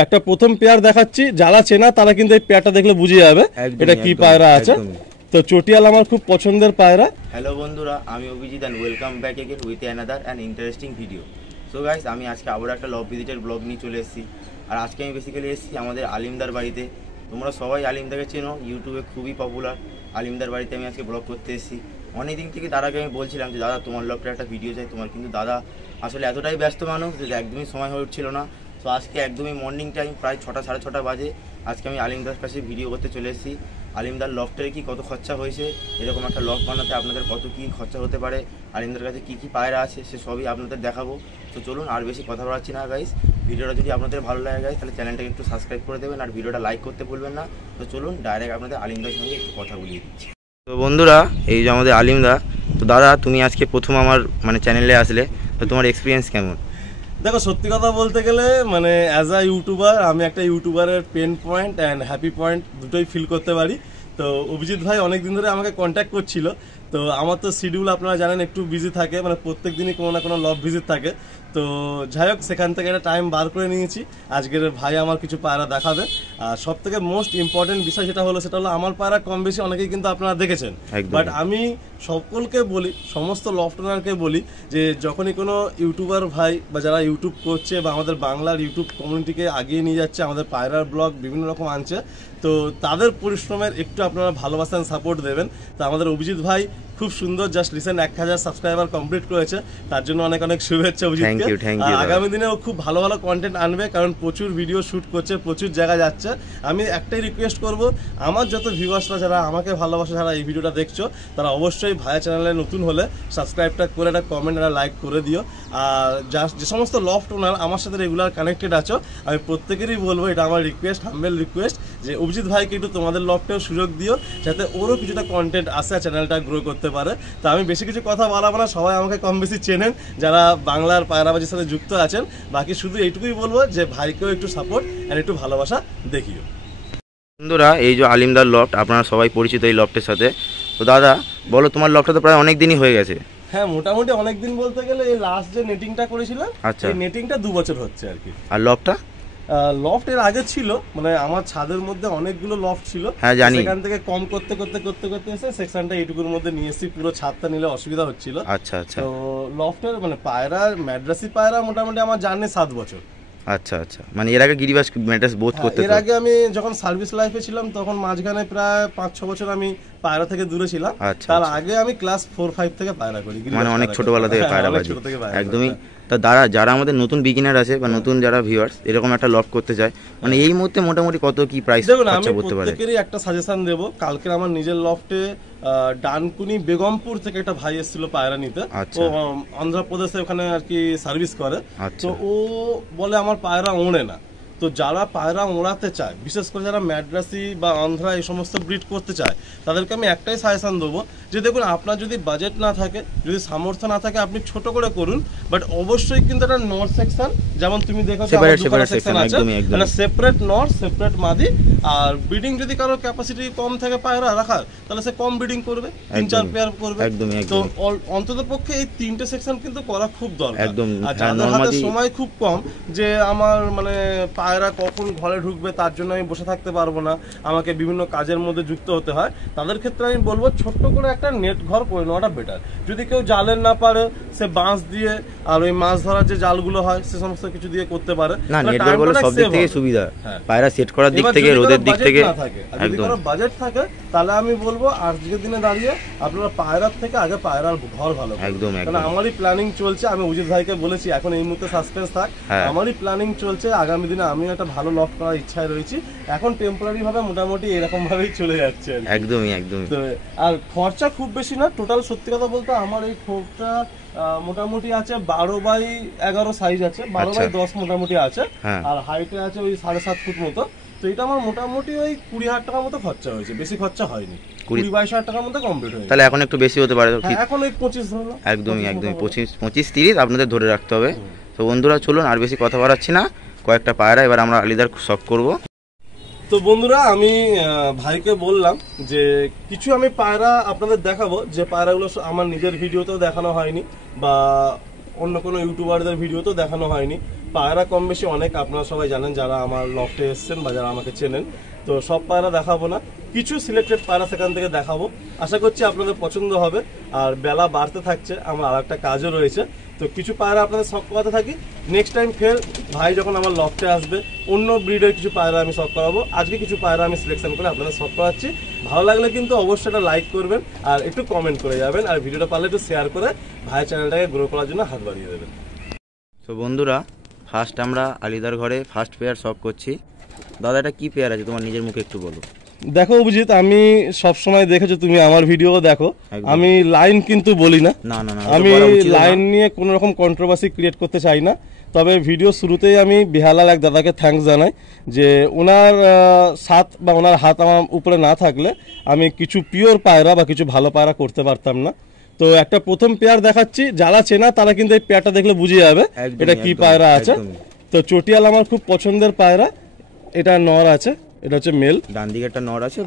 একটা প্রথম পেয়ার দেখাচ্ছি, যারা চেনা তারা কিন্তু এই পেয়ারটা দেখলে বুঝে যাবে এটা কি পায়রা আছে। তো চটিয়াল আমার খুব পছন্দের পায়রা। হ্যালো বন্ধুরা, আমি Abhijit and welcome back again with another and interesting video. So guys, আমি আজকে আবার একটা লভ ভিজিটের ব্লগ নিয়ে চলে এসেছি। আর আজকে আমি বেসিক্যালি এসেছি আমাদের আলিমদার বাড়িতে। তোমরা সবাই আলিমদাকে চেনো, ইউটিউবে খুবই পপুলার। আলিমদার বাড়িতে আমি আজকে ব্লগ করতে এসেছি। অনেক দিন থেকে তার আগে আমি বলছিলাম যে দাদা তোমার ব্লগটা একটা ভিডিও চাই তোমার, কিন্তু দাদা আসলে এতটাই ব্যস্ত মানুষ যে একদমই সময় হয়ে উঠছিল না। তো আজকে একদমই মর্নিং টাইম, প্রায় 6টা সাড়ে 6টা বাজে, আজকে আমি আলিমদার কাছে ভিডিও করতে চলে এসেছি। আলিমদার লফটের কি কত খরচা হয়েছে, এরকম একটা লফট বানাতে আপনাদের কত কী খরচা হতে পারে, আলিমদার কাছে কী কী পায়রা আছে সে সবই আপনাদের দেখাবো। তো চলুন, আর বেশি কথা বলাচ্ছি না গাইস। ভিডিওটা যদি আপনাদের ভালো লাগে গাইস, তাহলে চ্যানেলটাকে একটু সাবস্ক্রাইব করে দেবেন আর ভিডিওটা লাইক করতে ভুলবেন না। তো চলুন ডাইরেক্ট আপনাদের আলিমদার সঙ্গে একটু কথা বলিয়ে দিচ্ছি। তো বন্ধুরা, এই যে আমাদের আলিমদা। তো দাদা, তুমি আজকে প্রথম আমার চ্যানেলে আসলে, তো তোমার এক্সপিরিয়েন্স কেমন? দেখো, সত্যি কথা বলতে গেলে অ্যাজ আ ইউটিউবার আমি একটা ইউটিউবারের pain point and happy point দুটোই ফিল করতে পারি। তো অভিজিৎ ভাই অনেকদিন ধরে আমাকে কন্ট্যাক্ট করছিল। তো আমার তো শিডিউল আপনারা জানেন একটু বিজি থাকে, প্রত্যেক দিনই কোনো না কোনো লভ ভিজিট থাকে। তো যাই হোক, সেখান থেকে একটা টাইম বার করে নিয়েছি। আজকের ভাই আমার কিছু পায়রা দেখাবে। আর সব থেকে মোস্ট ইম্পর্টেন্ট বিষয় সেটা হলো আমার পায়রা কম বেশি অনেকেই কিন্তু আপনারা দেখেছেন। বাট আমি সকলকে বলি, সমস্ত লফট ওনারকে বলি যে যখনই কোনো ইউটিউবার ভাই বা যারা ইউটিউব করছে বা আমাদের বাংলার ইউটিউব কমিউনিটিকে আগিয়ে নিয়ে যাচ্ছে, আমাদের পায়রার ব্লগ বিভিন্ন রকম আনছে, তো তাদের পরিশ্রমের একটু আপনারা ভালোবাসেন, সাপোর্ট দেবেন। তো আমাদের অভিজিৎ ভাই খুব সুন্দর, জাস্ট রিসেন্ট 1000 সাবস্ক্রাইবার কমপ্লিট করেছে, তার জন্য অনেক অনেক শুভেচ্ছা অভিজিৎকে। আগামী দিনেও খুব ভালো ভালো কন্টেন্ট আনবে, কারণ প্রচুর ভিডিও শুট করছে, প্রচুর জায়গায় যাচ্ছে। আমি একটাই রিকোয়েস্ট করব, আমার যত ভিউয়ার্সরা যারা আমাকে ভালোবাসে, যারা এই ভিডিওটা দেখছো, তারা অবশ্যই ভাইয়া চ্যানেলে নতুন হলে সাবস্ক্রাইবটা করে একটা কমেন্ট একটা লাইক করে দিও। আর যে সমস্ত লফট ওনার আমার সাথে রেগুলার কানেক্টেড আছো, আমি প্রত্যেকেরই বলবো, এটা আমার রিকোয়েস্ট, হাম্বেল রিকোয়েস্ট, যে অভিজিৎ ভাইকে একটু তোমাদের লফটেও সুযোগ দিও, যাতে ওরও কিছুটা কন্টেন্ট আসে, চ্যানেলটা গ্রো করতে পারে। তো আমি বেশি কিছু কথা বলাবো না, সবাই আমাকে কম বেশি চেনেন যারা বাংলার পায়রাবাজির সাথে যুক্ত আছেন। বাকি শুধু এইটুকুই বলবো যে ভাইকেও একটু সাপোর্ট আর একটু ভালোবাসা দেখিও। বন্ধুরা, এই যে আলিমদার লফট, আপনারা সবাই পরিচিত এই লফটের সাথে। তো দাদা বলো, তোমার লফটটা তো প্রায় অনেক দিনই হয়ে গেছে। হ্যাঁ, মোটামুটি অনেকদিন বলতে গেলে এই লাস্ট যে নেটিংটা করেছিলাম, এই নেটিংটা 2 বছর হচ্ছে আর কি। আর লফটটা? লফট এর আগে ছিল, আমার ছাদের মধ্যে অনেকগুলো লফট ছিল, সেখান থেকে কম করতে করতে করতে করতে এসে সেকশনটা এইটুকুর মধ্যে নিয়ে এসেছি। পুরো ছাদটা নিলে অসুবিধা হচ্ছিল। আচ্ছা আচ্ছা। তো লফটের পায়রা, ম্যাড্রাসি পায়রা মোটামুটি আমার জার্নি 7 বছর। আচ্ছা আচ্ছা, এর আগে গিরিবাস ম্যাড্রাস বোধ করতে? এর আগে আমি যখন সার্ভিস লাইফে ছিলাম, তখন মাঝখানে প্রায় 5-6 বছর আমি পায়রা থেকে দূরে ছিলাম। তার আগে আমি ক্লাস 4-5 থেকে পায়রা করি, অনেক ছোটবেলা থেকে পায়রাবাজি। একদমই। তা যারা আমাদের নতুন বিগিনার আছে বা নতুন যারা ভিউয়ার্স এরকম একটা লফট করতে চায়, এই মুহূর্তে মোটামুটি কত কি প্রাইস খরচা করতে পারে? প্রত্যেকেরই একটা সাজেশন দেব। কালকে আমার নিজের লফটে ডানকুনি বেগমপুর থেকে একটা ভাই এসেছিল পায়রা নিতে। ও অন্ধ্রপ্রদেশে ওখানে আর কি সার্ভিস করে। তো ও বলে আমার পায়রা ওড়ে না। তো যারা পায়রা ওড়াতে চায়, বিশেষ করে যারা ম্যাড্রাসি বা অন্ধ্রা এই সমস্ত ব্রিড করতে চায়, তাদেরকে আমি একটাই সাজেশন দেবো যে দেখুন, আপনার যদি বাজেট না থাকে, যদি সামর্থ্য না থাকে, আপনি ছোট করে করুন, বাট অবশ্যই কিন্তু একটা নর সেকশন, যেমন তুমি দেখো সেকশন আছে, সেপারেট নর, সেপারেট মাদি। আর ব্রিডিং যদি কারোর ক্যাপাসিটি কম থাকে পায়রা রাখার, তাহলে সে কম ব্রিডিং করবে, 3-4 পেয়ার করবে। তো অন্তত পক্ষে এই 3টে সেকশন কিন্তু করা খুব দরকার। আর যাদের হাতে সময় খুব কম, যে আমার পায়রা কখন ঘরে ঢুকবে তার জন্য আমি বসে থাকতে পারবো না, আমাকে বিভিন্ন কাজের মধ্যে যুক্ত হতে হয়, তাদের ক্ষেত্রে আমি বলবো ছোট্ট করে একটা নেট ঘর করে নেওয়াটা বেটার। যদি কেউ জালের না পারে, সে বাঁশ দিয়ে আর ওই মাছ ধরার যে জালগুলো হয় সে সমস্ত কিছু দিয়ে করতে পারে। না, নেট ঘর বলে সব দিক থেকে সুবিধা, পায়রা সেট করার দিক থেকে, রোদের দিক থেকে। যদি কোনো বাজেট থাকে, তাহলে আমি বলবো আজকের দিনে দাঁড়িয়ে আপনারা পায়রার থেকে আগে পায়রার ঘর ভালো। একদম। কারণ আমারই প্ল্যানিং চলছে, আমি অজিত ভাইকে বলেছি, এখন এই মুহূর্তে সাসপেন্স থাক, আমারই প্ল্যানিং চলছে। আগামী দিনে আমি একটা ভালো লফট করার ইচ্ছায় রয়েছি। এখন টেম্পোরারি ভাবে মোটামুটি এরকম ভাবেই চলে যাচ্ছে। একদমই একদমই। আর খরচা খুব বেশি না। টোটাল সত্যি কথা বলতে আমার এই খোপটা মোটামুটি আছে 12x11 সাইজ আছে, 12x10 মোটামুটি আছে। আর হাইটে আছে ওই 7.5 ফুট মতো। তো এটা আমার মোটামুটি ওই 20,000 টাকার মতো খরচা হয়েছে, বেশি খরচা হয়নি। 20-22,000 টাকার মতো কমপ্লিট হয়েছে। তাহলে এখন একটু বেশি হতে পারে? এখন ওই 25 ধরো। একদমই একদমই 25-30 আপনাদের ধরে রাখতে হবে। তো বন্ধুরা চলুন, আর বেশি কথা বাড়াচ্ছি না, কয়েকটা পায়রা এবার আমরা আলিদার শখ করব। তো বন্ধুরা, আমি ভাইকে বললাম যে কিছু আমি পায়রা আপনাদের দেখাবো, যে পায়রাগুলো আমার নিজের ভিডিওতেও দেখানো হয়নি বা অন্য কোনো ইউটিউবারদের ভিডিওতেও দেখানো হয়নি। পায়রা কম বেশি অনেক, আপনারা সবাই জানেন যারা আমার লফটে এসছেন বা যারা আমাকে চেনেন। তো সব পায়রা দেখাবো না, কিছু সিলেক্টেড পায়রা সেখান থেকে দেখাবো, আশা করছি আপনাদের পছন্দ হবে। আর বেলা বাড়তে থাকছে, আমার আর একটা কাজও রয়েছে, তো কিছু পায়রা আপনাদের শখ করাতে থাকি। নেক্সট টাইম ফের ভাই যখন আমার লফটে আসবে অন্য ব্রিডের কিছু পায়রা আমি শখ করাবো। আজকে কিছু পায়রা আমি সিলেকশন করে আপনাদের শখ করাচ্ছি। ভালো লাগলে কিন্তু অবশ্যই একটা লাইক করবেন আর একটু কমেন্ট করে যাবেন, আর ভিডিওটা পারলে একটু শেয়ার করে ভাইয়ের চ্যানেলটাকে গ্রো করার জন্য হাত বাড়িয়ে দেবেন। তো বন্ধুরা, ফার্স্ট আমরা আলিদার ঘরে ফার্স্ট পেয়ার শখ করছি। দাদা এটা কি পেয়ার আছে তোমার নিজের মুখে একটু বলো। দেখো অভিজিৎ, আমি সব সময় দেখেছো তুমি আমার ভিডিও দেখো, একদম। আমি লাইন কিন্তু বলি না, না না না, আমি লাইন নিয়ে কোনো রকম কন্ট্রোভার্সি ক্রিয়েট করতে চাই না। তবে ভিডিও শুরুতেই আমি বিহালাল এক দাদাকে থ্যাঙ্কস জানাই যে ওনার সাথ বা ওনার হাত আমার উপরে না থাকলে আমি কিছু পিওর পায়রা বা কিছু ভালো পায়রা করতে পারতাম না। তো একটা প্রথম পেয়ার দেখাচ্ছি, যারা চেনা তারা কিন্তু এই পেয়ারটা দেখলে বুঝে যাবে এটা কি পায়রা আছে। তো চটিয়াল আমার খুব পছন্দের পায়রা, এটা নর আছে, এটা হচ্ছে মেল, ডান দিকে একটা নর আছে,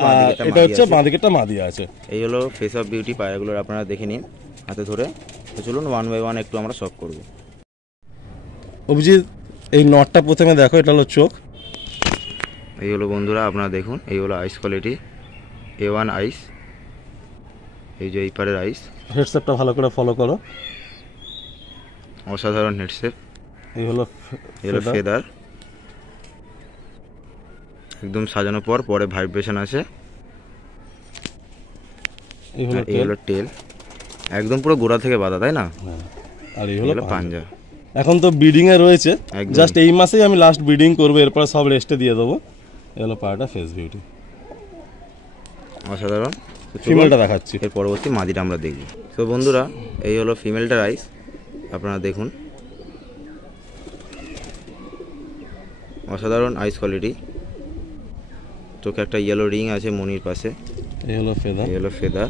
এটা হচ্ছে বাঁ দিকেটা মাদি আছে। এই হলো ফেস অফ বিউটি পায়রাগুলো, আপনারা দেখে নিন হাতে ধরে। তো চলুন ওয়ান বাই ওয়ান একটু আমরা শখ করব। অভিজিৎ, এই নটটা প্রথমে দেখো, এটা হলো চোখ। এই হলো বন্ধুরা, আপনারা দেখুন, এই হলো আইস কোয়ালিটি, A1 আইস, এই যে এই পারের আইস। হেডসেপটা ভালো করে ফলো করো, অসাধারণ হেডসেপ। এই হলো ফেদার, একদম সাজানো পর পরে ভাইব্রেশন আছে। এই হলো টেল, একদম পুরো গোড়া থেকে বাঁধা, তাই না? আর এই হলো পাঞ্জা। এখন তো ব্রিডিং এ রয়েছে, জাস্ট এই মাসেই আমি লাস্ট ব্রিডিং করবো, এরপর সব রেস্টে দিয়ে দেবো। এই হলো পায়রাটা ফেস বিউটি, অসাধারণ। ফিমেলটা দেখাচ্ছি, এর পরবর্তী মাদিটা আমরা দেখব। তো বন্ধুরা, এই হলো ফিমেলটার আইস, আপনারা দেখুন, অসাধারণ আইস কোয়ালিটি। চোখে একটা ইয়েলো রিং আছে মনির পাশে। এই হলো ফেদার, এই হলো ফেদার,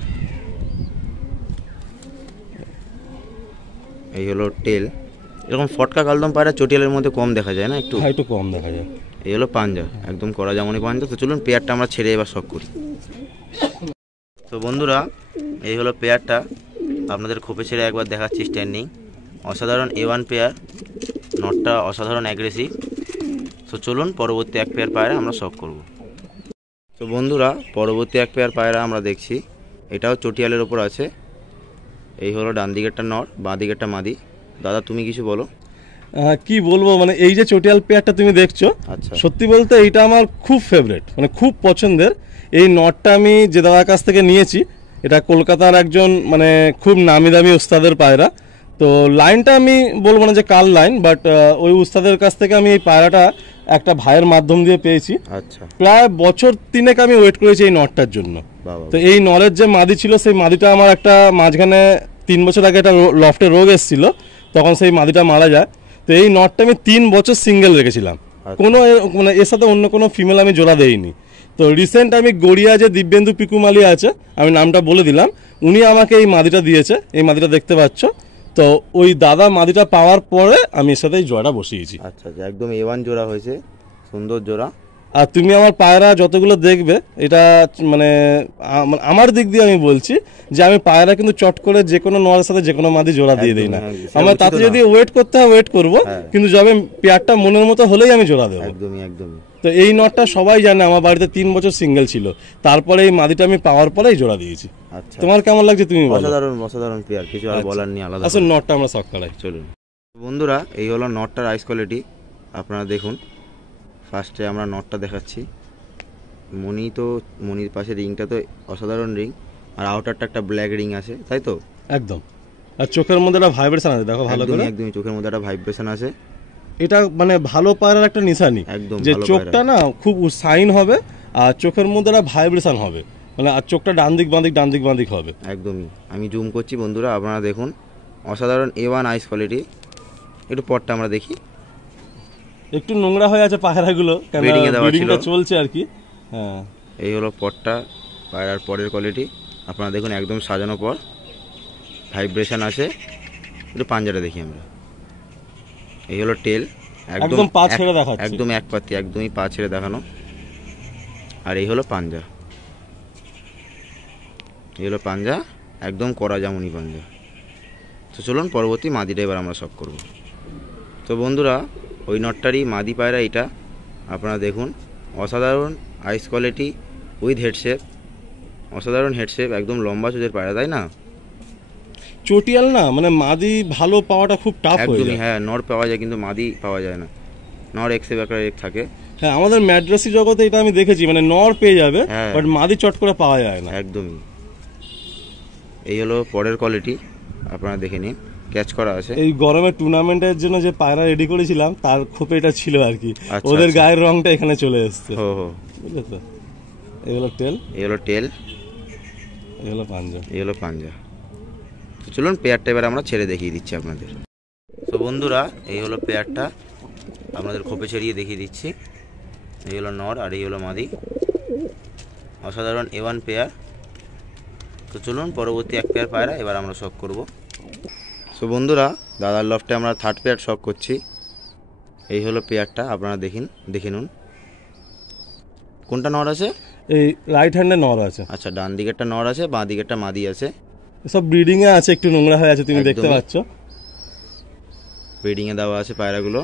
এই হলো টেল। এরকম ফটকা কালদম পায়রা চটিয়ালের মধ্যে কম দেখা যায় না, একটু একটু কম দেখা যায়। এই হলো পাঞ্জা, একদম করা যেমনই পাঞ্জা। তো চলুন পেয়ারটা আমরা ছেড়ে এবার শখ করি। তো বন্ধুরা, এই হলো পেয়ারটা, আপনাদের খোপে ছেড়ে একবার দেখাচ্ছি স্ট্যান্ডিং। অসাধারণ A1 পেয়ার, নটটা অসাধারণ অ্যাগ্রেসিভ। তো চলুন পরবর্তী এক পেয়ার পায়রা আমরা শখ করব। তো বন্ধুরা, পরবর্তী এক পেয়ার পায়রা আমরা দেখছি, এটাও চটিয়ালের ওপর আছে। এই হলো ডান দিকেরটা নর, বাঁ দিকেরটা মাদি। দাদা তুমি কিছু বলো। কি বলবো, মানে এই যে চটিয়াল পেয়ারটা তুমি দেখছো, আচ্ছা, সত্যি বলতে এইটা আমার খুব ফেভারিট, মানে খুব পছন্দের। এই নটটা আমি যে দাদার কাছ থেকে নিয়েছি, এটা কলকাতার একজন মানে খুব নামি দামি উস্তাদের পায়রা। তো লাইনটা আমি বলবো না যে কার লাইন, বাট ওই উস্তাদের কাছ থেকে আমি এই পায়রাটা একটা ভাইয়ের মাধ্যম দিয়ে পেয়েছি। আচ্ছা, প্রায় বছর 3 আমি ওয়েট করেছি এই নটটার জন্য। তো এই নরের যে মাদি ছিল, সেই মাদিটা আমার একটা মাঝখানে 3 বছর আগে একটা লফটে রোগ এসেছিল, তখন সেই মাদিটা মারা যায়। তো এই নটটা আমি 3 বছর সিঙ্গেল রেখেছিলাম, কোনো মানে এর সাথে অন্য কোনো ফিমেল আমি জোড়া দেইনি। তো রিসেন্ট আমি গড়িয়া যে দিব্যেন্দু পিকুমালি আছে, আমি নামটা বলে দিলাম, উনি আমাকে এই মাদিটা দিয়েছে, এই মাদিটা দেখতে পাচ্ছ। তো ওই দাদা মাদিটা পাওয়ার পরে আমি এর সাথে এই জোড়াটা বসিয়েছি। আচ্ছা, একদম A1 জোড়া হয়েছে, সুন্দর জোড়া। আর তুমি আমার পায়রা যতগুলো দেখবে, এটা মানে আমার দিক দিয়ে আমি বলছি যে আমি পায়রা কিন্তু চট করে যে কোনো নরের সাথে যে কোনো মাদি জোড়া দিয়ে দিই না। আমার তাতে যদি ওয়েট করতে হয় ওয়েট করবো, কিন্তু যবে পেয়ারটা মনের মতো হলেই আমি জোড়া দেবো। একদমই একদমই। তো এই নটটা সবাই জানে, আমার বাড়িতে 3 বছর সিঙ্গেল ছিল, তারপরে এই মাদিটা আমি পাওয়ার পরেই জোড়া দিয়েছি। আচ্ছা, তোমার কেমন লাগছে তুমি বলো। অসাধারণ অসাধারণ পেয়ার, কিছু আর বলার নেই, আলাদা। আসলে নটটা আমরা শখ করাই। চলুন বন্ধুরা, এই হলো নটটার আইস কোয়ালিটি, আপনারা দেখুন। ফার্স্টে আমরা নটটা দেখাচ্ছি। মনির পাশে রিংটা তো অসাধারণ রিং, আর আউটারটা একটা ব্ল্যাক রিং আছে, তাই তো? একদম। আর চোখের মধ্যে একটা ভাইব্রেশন আছে, দেখো ভালো করে। একদমই চোখের মধ্যে একটা ভাইব্রেশন আছে। এটা মানে ভালো পায়রার একটা নিশানি, একদম যে চোখটা না খুব সাইন হবে, আর চোখের মধ্যে একটা ভাইব্রেশন হবে, মানে আর চোখটা ডান দিক বাঁ দিক ডান দিক বাঁ দিক হবে। একদমই, আমি জুম করছি বন্ধুরা, আপনারা দেখুন, অসাধারণ A1 আইস কোয়ালিটি। একটু পরটা আমরা দেখি, একটু নোংরা হয়ে আছে পায়রাগুলো, কেন ব্রিডিংটা চলছে আর কি। হ্যাঁ, এই হলো পরটা, পায়রার পরের কোয়ালিটি আপনারা দেখুন, একদম সাজানো পর, ভাইব্রেশন আছে। একটু পাঞ্জাটা দেখি আমরা। এই হলো টেল, একদম পা ছেড়ে দেখাচ্ছে, একদম এক পাতি, একদমই পা ছেড়ে দেখানো। আর এই হলো পাঞ্জা, এই হলো পাঞ্জা, একদম করা জামুনি পাঞ্জা। তো চলুন পরবর্তী মাদিটা এবার আমরা শখ করব। তো বন্ধুরা, ওই নটটারই মাদি পায়রা এটা, আপনারা দেখুন অসাধারণ আইস কোয়ালিটি উইথ হেডশেপ, অসাধারণ হেডশেপ, একদম লম্বা চোখের পায়রা, তাই না? চটিয়াল না, মানে মাদি ভালো পাওয়াটা খুব টাফ হয়ে একদমই যায়। হ্যাঁ, নর পাওয়া যায় কিন্তু মাদি পাওয়া যায় না, নর এক্সেপ একটা এক থাকে। হ্যাঁ, আমাদের ম্যাড্রাসি জগতে এটা আমি দেখেছি, মানে নর পেয়ে যাবে হ্যাঁ। বাট মাদি চট করে পাওয়া যায় না। একদমই। এই হলো পরের কোয়ালিটি, আপনারা দেখে নিন, ক্যাচ করা আছে। এই গরমের টুর্নামেন্টের জন্য যে পায়রা রেডি করেছিলাম তার খোপে এটা ছিল আর কি, আচ্ছা, ওদের আচ্ছা। গায়ের রংটা এখানে চলে এসছে, হো হো। বুঝলে তো? এই হলো টেল, এই হলো টেল, এই হলো পাঞ্জা। এই হলো পাঞ্জা। তো চলুন পেয়ারটা এবার আমরা ছেড়ে দেখিয়ে দিচ্ছি আপনাদের। তো বন্ধুরা, এই হলো পেয়ারটা, আপনাদের খোপে ছড়িয়ে দেখিয়ে দিচ্ছি। এই হলো নর আর এই হলো মাদি, অসাধারণ A1 পেয়ার। তো চলুন পরবর্তী এক পেয়ার পায়রা এবার আমরা শখ করব। সো বন্ধুরা, দাদার লফটে আমরা থার্ড পেয়ার শখ করছি। এই হলো পেয়ারটা, আপনারা দেখে নুন। কোনটা নর আছে? এই রাইট হ্যান্ডে নর আছে। আচ্ছা, ডান দিকেরটা নর আছে, বাঁ দিকেরটা মাদি আছে। সব ব্রিডিং এ আছে, একটু নোংরা হয়ে আছে, তুমি দেখতে একদমই। পাচ্ছ। ব্রিডিংয়ে দেওয়া আছে পায়রাগুলো।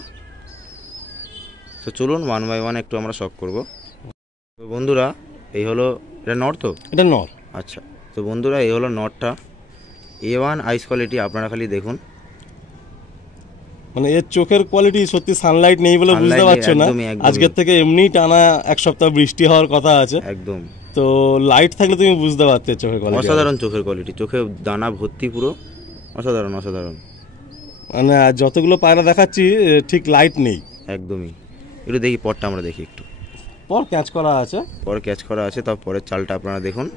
তো চলুন ওয়ান বাই ওয়ান একটু আমরা শখ করব। তো বন্ধুরা, এই হলো, এটা নর তো? এটা নর। আচ্ছা, তো বন্ধুরা এই হলো নরটা, A1 আইস কোয়ালিটি, আপনারা খালি দেখুন। মানে এর চোখের কোয়ালিটি সত্যি, সানলাইট নেই বলে বুঝতে Sunlight পারছো না। একদমই, একদমই। আজকের থেকে এমনি টানা এক সপ্তাহ বৃষ্টি হওয়ার কথা আছে, একদম তো লাইট থাকলে তুমি বুঝতে পারতে চোখের কোয়ালিটি। অসাধারণ চোখের কোয়ালিটি, চোখে দানা ভর্তি পুরো, অসাধারণ অসাধারণ। মানে যতগুলো পায়রা দেখাচ্ছি ঠিক লাইট নেই। একদমই। একটু দেখি পরটা, আমরা দেখি একটু। পর ক্যাচ করা আছে, পর ক্যাচ করা আছে, তার পরের চালটা আপনারা দেখুন।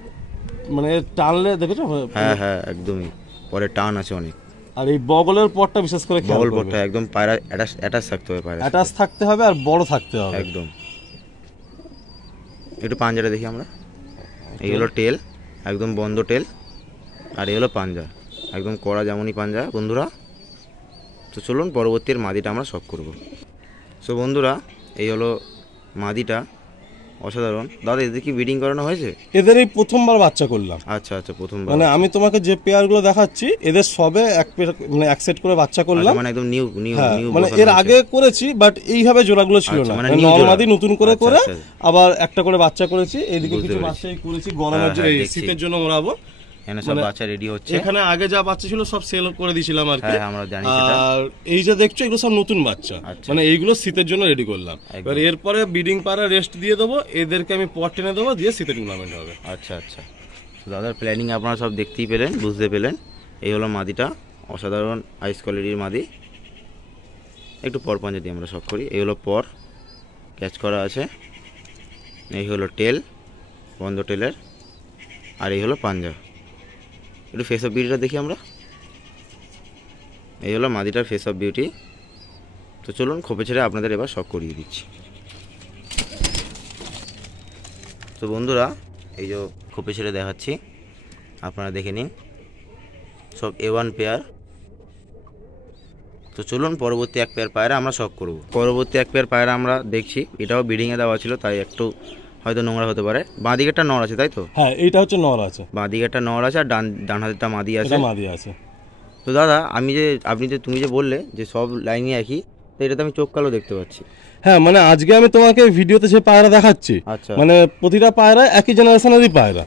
মানে টানলে দেখেছো? হ্যাঁ হ্যাঁ, একদমই, পরে টান আছে অনেক। আর এই বগলের পরটা বিশেষ করে বগল পরটা একদম পায়রা অ্যাটাচ থাকতে হবে, পায়রা অ্যাটাচ থাকতে হবে আর বড় থাকতে হবে একদম। একটু পাঞ্জাটা দেখি আমরা। এই হলো টেল, একদম বন্ধ টেল, আর এই হলো পাঞ্জা, একদম কড়া যেমনই পাঞ্জা বন্ধুরা। তো চলুন পরবর্তীর মাদিটা আমরা শখ করব। সো বন্ধুরা, এই হলো মাদিটা, অসাধারণ। দাদা, এদের কি ব্রিডিং করানো হয়েছে? এদের এই প্রথমবার বাচ্চা করলাম। আচ্ছা আচ্ছা, প্রথমবার। মানে আমি তোমাকে যে পেয়ারগুলো দেখাচ্ছি এদের সবে মানে এক সেট করে বাচ্চা করলাম। মানে একদম নিউ নিউ হ্যাঁ, নিউ। মানে এর আগে করেছি বাট এইভাবে জোড়াগুলো ছিল আচ্ছা, না, মানে মানে new জোড়া। নর্মাদি নতুন করে আচ্ছা, করে আচ্ছা। আবার একটা করে বাচ্চা করেছি। এইদিকে বুঝতে কিছু পেরেছি। বাচ্চাই করেছি গরমের হ্যাঁ, জন্য, দেখছি। শীতের জন্য ওড়াবো। এখানে সব মানে বাচ্চা রেডি হচ্ছে। এখানে আগে যা বাচ্চা ছিল সব সেল করে দিয়েছিলাম আর কি। হ্যাঁ, আমরা জানি সেটা। আর এই যে দেখছো এগুলো সব নতুন বাচ্চা, আচ্ছা। মানে এইগুলো শীতের জন্য রেডি করলাম। এবার এরপরে ব্রিডিং পাড়া রেস্ট দিয়ে দেবো, এদেরকে আমি পট টেনে দেবো, দিয়ে শীতের টুর্নামেন্ট হবে। আচ্ছা আচ্ছা, তো দাদার প্ল্যানিং আপনারা সব দেখতেই পেলেন, বুঝতে পেলেন। এই হলো মাদিটা, অসাধারণ আইস কোয়ালিটির মাদি। একটু পর পাঞ্জা দিয়ে আমরা শখ করি। এই হলো পর, ক্যাচ করা আছে। এই হলো টেল, বন্ধ টেলের, আর এই হলো পাঞ্জা। একটু ফেস অফ বিউটিটা দেখি আমরা। এই হলো মাদিটার ফেস অফ বিউটি। তো চলুন খোপে ছেড়ে আপনাদের এবার শখ করিয়ে দিচ্ছি। তো বন্ধুরা, এই যে খোপে ছেড়ে দেখাচ্ছি, আপনারা দেখে নিন, সব A1 পেয়ার। তো চলুন পরবর্তী এক পেয়ার পায়রা আমরা শখ করব। পরবর্তী এক পেয়ার পায়রা আমরা দেখছি, এটাও ব্রিডিংয়ে দেওয়া ছিল, তাই একটু হয়তো নোংরা হতে পারে। বাঁ দিকেরটা নর আছে, তাই তো? হ্যাঁ, এইটা হচ্ছে নর আছে, বাঁ দিকেরটা নর আছে, আর ডান হাতেরটা মাদি আছে। এটা মাদি আছে। তো দাদা, তুমি যে বললে যে সব লাইনই একই, তো এটা তো আমি চোখ কালো দেখতে পাচ্ছি। হ্যাঁ, মানে আজকে আমি তোমাকে ভিডিওতে যে পায়রা দেখাচ্ছি, আচ্ছা। মানে প্রতিটা পায়রা একই জেনারেশনেরই পায়রা।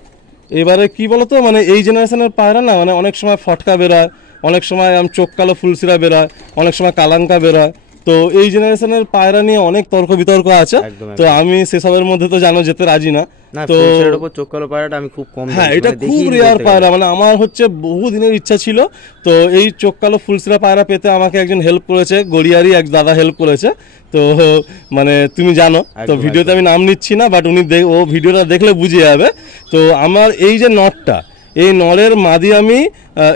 এবারে কি বলতো, মানে এই জেনারেশনের পায়রা না, মানে অনেক সময় ফটকা বেরোয়, অনেক সময় চোখ কালো ফুলসিরা বেরোয়, অনেক সময় কালাঙ্কা বেরোয়। তো এই জেনারেশনের পায়রা নিয়ে অনেক তর্ক বিতর্ক আছে। একদম, তো আমি সেসবের মধ্যে তো জানো যেতে রাজি না। না, তো ফুলসের উপর চোখ কালো পায়রাটা আমি খুব কম হ্যাঁ, দেখি, এটা মানে খুব দেখিই নি রেয়ার বলতে গেলে। পায়রা, মানে আমার হচ্ছে বহু দিনের ইচ্ছা ছিল। তো এই চোখ কালো ফুলসিরা পায়রা পেতে আমাকে একজন হেল্প করেছে, গড়িয়ারি এক দাদা হেল্প করেছে। তো মানে তুমি জানো, তো একদম, ভিডিওতে একদম। আমি নাম নিচ্ছি না, বাট ও ভিডিওটা দেখলে বুঝে যাবে। তো আমার এই যে নটটা, এই নরের মাদি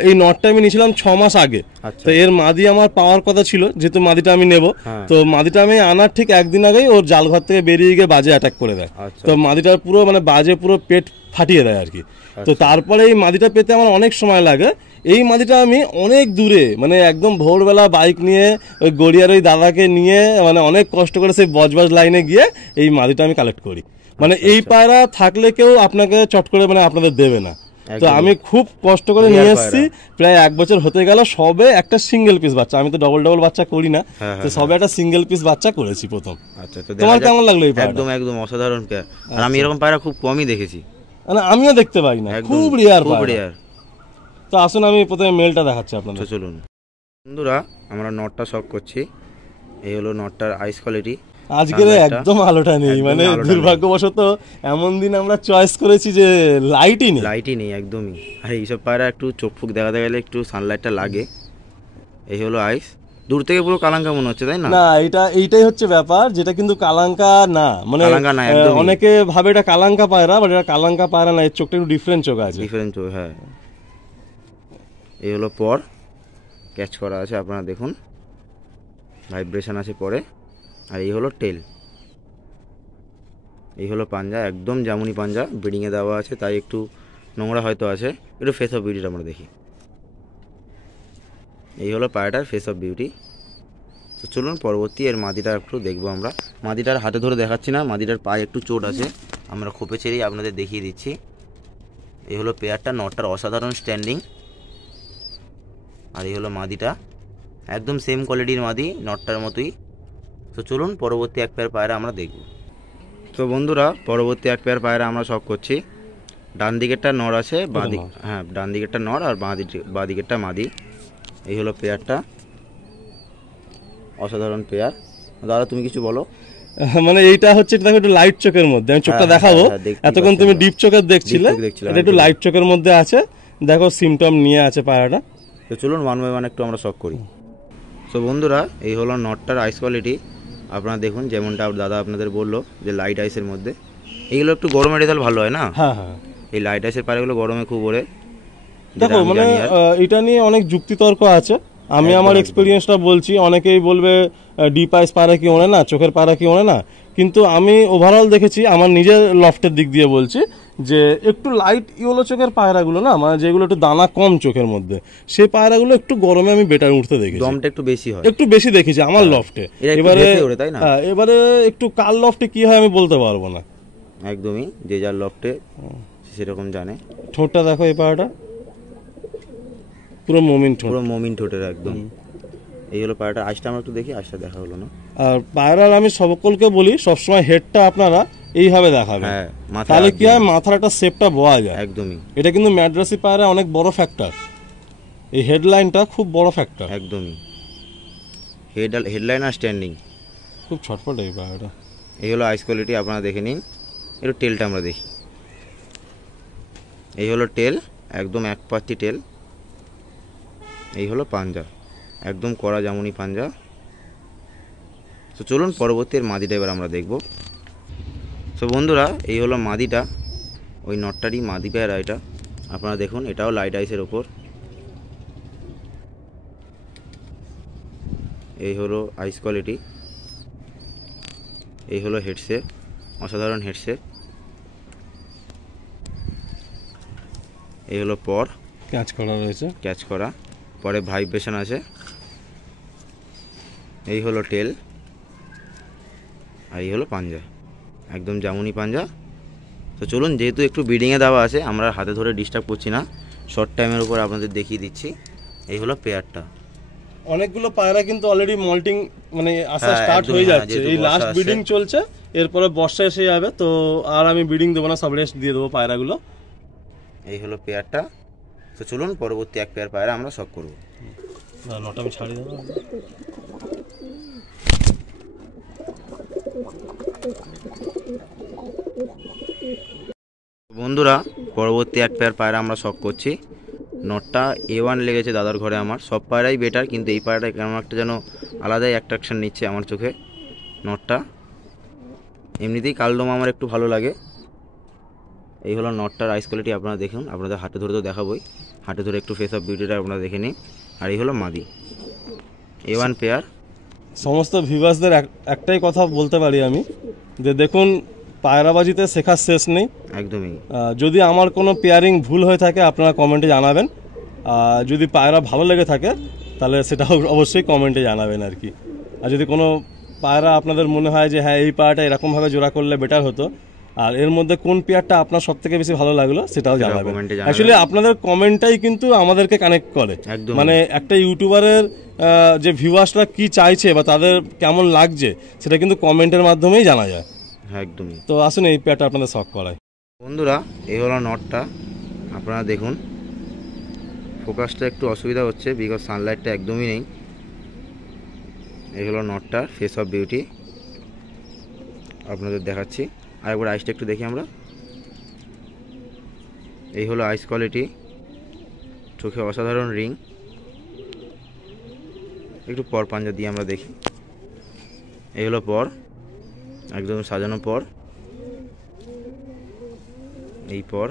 এই নটটা আমি নিয়েছিলাম 6 মাস আগে। আচ্ছা। তো এর মাদি আমার পাওয়ার কথা ছিল, যেহেতু মাদিটা আমি নেব। হ্যাঁ। তো মাদিটা আমি আনার ঠিক একদিন আগেই ওর জাল ঘর থেকে বেরিয়ে গিয়ে বাজে অ্যাটাক করে দেয়। আচ্ছা। তো মাদিটার পুরো মানে বাজে পুরো পেট ফাটিয়ে দেয় আর কি। তো তারপরে এই মাদিটা পেতে আমার অনেক সময় লাগে। এই মাদিটা আমি অনেক দূরে, মানে একদম ভোরবেলা বাইক নিয়ে ওই গড়িয়ার ওই দাদাকে নিয়ে, মানে অনেক কষ্ট করে সেই বজবাজ লাইনে গিয়ে এই মাদিটা আমি কালেক্ট করি। মানে এই পায়রা থাকলে কেউ আপনাকে চট করে মানে আপনাদের দেবে না। তো আমি খুব কষ্ট করে নিয়ে এসেছি, প্রায় 1 বছর হতে গেল, সবে একটা সিঙ্গেল পিস বাচ্চা, আমি তো ডবল বাচ্চা করি না, তো সবে একটা সিঙ্গেল পিস বাচ্চা করেছি প্রথম। আচ্ছা, তো তোমার কেমন লাগলো এই পায়রা? একদম একদম অসাধারণ পেয়ার, আর আমি এরকম পায়রা খুব কমই দেখেছি, মানে আমিও দেখতে পাই না, খুব রেয়ার পায়রা। রেয়ার। তো আসুন আমি প্রথমে মেলটা দেখাচ্ছি আপনাদের। চলুন বন্ধুরা, আমরা নটটা শক করছি। এই হলো নটটার আইস কোয়ালিটি। আজকের একদম আলোটা নেই, মানে দুর্ভাগ্যবশত এমন দিন আমরা চয়েস করেছি যে লাইটই নেই একদমই। আর এইসব পায়রা একটু চোখ ফুক দেখাতে গেলে একটু সানলাইটটা লাগে। এই হলো আইস, দূর থেকে পুরো কালাঙ্কা মনে হচ্ছে, তাই না? না, এইটাই হচ্ছে ব্যাপার, যেটা কিন্তু কালাঙ্কা না, মানে অনেকে ভাবে এটা কালাঙ্কা পায়রা, বাট এটা কালাঙ্কা পায়রা না, এর চোখটা একটু ডিফারেন্ট চোখ আছে, ডিফারেন্ট চোখ। হ্যাঁ, এই হলো পর ক্যাচ করা আছে, আপনারা দেখুন ভাইব্রেশন আছে পরে। আর এই হলো টেল, এই হলো পাঞ্জা, একদম জামুনি পাঞ্জা, ব্রিডিংয়ে দেওয়া আছে, তাই একটু নোংরা হয়তো আছে। একটু ফেস অফ বিউটিটা আমরা দেখি। এই হলো পায়রাটার ফেস অফ বিউটি। তো চলুন পরবর্তী এর মাদিটা একটু দেখবো আমরা। মাদিটার হাতে ধরে দেখাচ্ছি না, মাদিটার পায়ে একটু চোট আছে, আমরা খোপে ছেড়েই আপনাদের দেখিয়ে দিচ্ছি। এই হলো পেয়ারটা, নটটার অসাধারণ স্ট্যান্ডিং। আর এই হলো মাদিটা, একদম সেম কোয়ালিটির মাদি, নটটার মতোই। তো চলুন পরবর্তী এক পেয়ার পায়রা আমরা দেখব। তো বন্ধুরা, পরবর্তী এক পেয়ার পায়রা আমরা শক করছি। ডান দিকেরটা নর আছে, হ্যাঁ ডান দিকেরটা নর, আর বাঁ দিকেরটা মাদি। এই হলো পেয়ারটা, অসাধারণ পেয়ার। দাদা তুমি কিছু বলো। মানে এইটা হচ্ছে দেখো একটু লাইট চোখের মধ্যে, আমি চোখটা দেখাবো, এতক্ষণ তুমি ডিপ চোখের দেখছিলে, এটা একটু লাইট চোখের মধ্যে আছে, দেখো সিমটম নিয়ে আছে পায়রাটা। তো চলুন 1 বাই 1 একটু আমরা শক করি। তো বন্ধুরা, এই হলো নটটার আইস কোয়ালিটি, আপনারা দেখুন, যেমনটা দাদা আপনাদের বললো যে লাইট আইসের মধ্যে। এইগুলো একটু গরমের রেজাল্ট ভালো হয় না? হ্যাঁ হ্যাঁ, এই লাইট আইসের পায়রাগুলো গরমে খুব ওড়ে। দেখো মানে এটা নিয়ে অনেক যুক্তিতর্ক আছে, আমি আমার এক্সপিরিয়েন্সটা বলছি। অনেকেই বলবে ডিপ আইস পায়রা কি ওড়ে না, চোখের পায়রা কি ওড়ে না, কিন্তু আমি ওভারঅল দেখেছি, আমার নিজের লফটের দিক দিয়ে বলছি, যে একটু লাইট ইয়েলো চোখের পায়রাগুলো না, মানে যেগুলো একটু দানা কম চোখের মধ্যে, সেই পায়রাগুলো একটু গরমে আমি বেটার উঠতে দেখেছি, দমটা একটু বেশি হয়, একটু বেশি দেখেছি আমার লফটে। এবারে একটু কাল লফটে কি হয় আমি বলতে পারবো না, একদমই যে যার লফটে সেরকম জানে। ঠোঁটটা দেখো, এই পায়রাটা পুরো মমিন ঠোঁটের একদম। এই হলো পায়রাটার আইসটা, আমরা একটু দেখি, আইসটা দেখা হলো না। আর পায়রার আমি সকলকে বলি সবসময় হেডটা আপনারা এইভাবে দেখাবেন, তাহলে কি হয় মাথার একটা শেপটা বোঝা যায়। একদমই, এটা কিন্তু ম্যাড্রাসি পায়রা অনেক বড় ফ্যাক্টর, এই হেডলাইনটা খুব বড় ফ্যাক্টর। একদমই, হেডলাইন আর স্ট্যান্ডিং খুব ছটফট এই পায়রাটা। এই হলো আইস কোয়ালিটি, আপনারা দেখে নিন। একটু টেলটা আমরা দেখি। এই হলো টেল, একদম এক পাত্তি টেল। এই হলো পাঞ্জা, একদম কড়া জামুনি পাঞ্জা। তো চলুন পরবর্তী এর মাদিটা এবার আমরা দেখব। তো বন্ধুরা, এই হলো মাদিটা, ওই নটটারই মাদি পেয়ারা এটা, আপনারা দেখুন, এটাও লাইট আইসের ওপর। এই হলো আইস কোয়ালিটি, এই হলো হেডসেট, অসাধারণ হেডসেট। এই হলো পর ক্যাচ করা রয়েছে, ক্যাচ করা, পরে ভাইব্রেশন আছে। এই হলো টেল, আর এই হলো পাঞ্জা, একদম জামুনি পাঞ্জা। তো চলুন, যেহেতু একটু ব্রিডিংয়ে দেওয়া আছে, আমরা হাতে ধরে ডিস্টার্ব করছি না, শর্ট টাইমের উপর আপনাদের দেখিয়ে দিচ্ছি। এই হলো পেয়ারটা। অনেকগুলো পায়রা কিন্তু অলরেডি মল্টিং মানে আসা স্টার্ট হয়ে যাচ্ছে, এই লাস্ট ব্রিডিং চলছে, এরপরে বর্ষা এসে যাবে, তো আর আমি ব্রিডিং দেবো না, সব রেস্ট দিয়ে দেবো পায়রাগুলো। এই হলো পেয়ারটা। তো চলুন পরবর্তী এক পেয়ার পায়রা আমরা শক করবো। নটা আমি ছাড়িয়ে দেবো। বন্ধুরা, পরবর্তী এক পেয়ার পায়রা আমরা শক করছি। নটটা A1 লেগেছে দাদার ঘরে আমার, সব পায়রাই বেটার, কিন্তু এই পায়রাটা কেমন একটা যেন আলাদাই অ্যাট্রাকশন নিচ্ছে আমার চোখে। নটটা এমনিতেই কালদমা আমার একটু ভালো লাগে। এই হলো নটটার আইস কোয়ালিটি, আপনারা দেখুন, আপনাদের হাতে ধরে তো দেখাবোই, হাতে ধরে একটু ফেস অফ বিউটিটা আপনারা দেখে নিন। আর এই হলো মাদি, A1 পেয়ার। সমস্ত ভিউয়ার্সদের একটাই কথা বলতে পারি আমি, যে দেখুন পায়রাবাজিতে শেখার শেষ নেই, একদমই। যদি আমার কোনো পেয়ারিং ভুল হয়ে থাকে আপনারা কমেন্টে জানাবেন, যদি পায়রা ভালো লেগে থাকে তাহলে সেটা অবশ্যই কমেন্টে জানাবেন আর কি। আর যদি কোনো পায়রা আপনাদের মনে হয় যে হ্যাঁ এই পায়রাটা এরকমভাবে জোড়া করলে বেটার হতো, আর এর মধ্যে কোন পেয়ারটা আপনার সব থেকে বেশি ভালো লাগলো সেটাও জানাবেন। কমেন্টে জানাবেন। অ্যাকচুয়ালি আপনাদের কমেন্টটাই কিন্তু আমাদেরকে কানেক্ট করে। একদম মানে একটা ইউটিউবারের যে ভিউয়ার্সরা কি চাইছে বা তাদের কেমন লাগছে সেটা কিন্তু কমেন্টের মাধ্যমেই জানা যায়। একদমই। তো আসুন এই পেয়ারটা আপনাদের শখ করায়। বন্ধুরা এই হলো নটটা, আপনারা দেখুন ফোকাসটা একটু অসুবিধা হচ্ছে বিকজ সানলাইটটা একদমই নেই। এই হলো নটটার ফেস অফ বিউটি, আপনাদের দেখাচ্ছি। আরেকবার আইসটা একটু দেখি আমরা। এই হলো আইস কোয়ালিটি, চোখে অসাধারণ রিং। একটু পর পাঞ্জা দিয়ে আমরা দেখি। এই হলো পর, একদম সাজানো পর। এই পর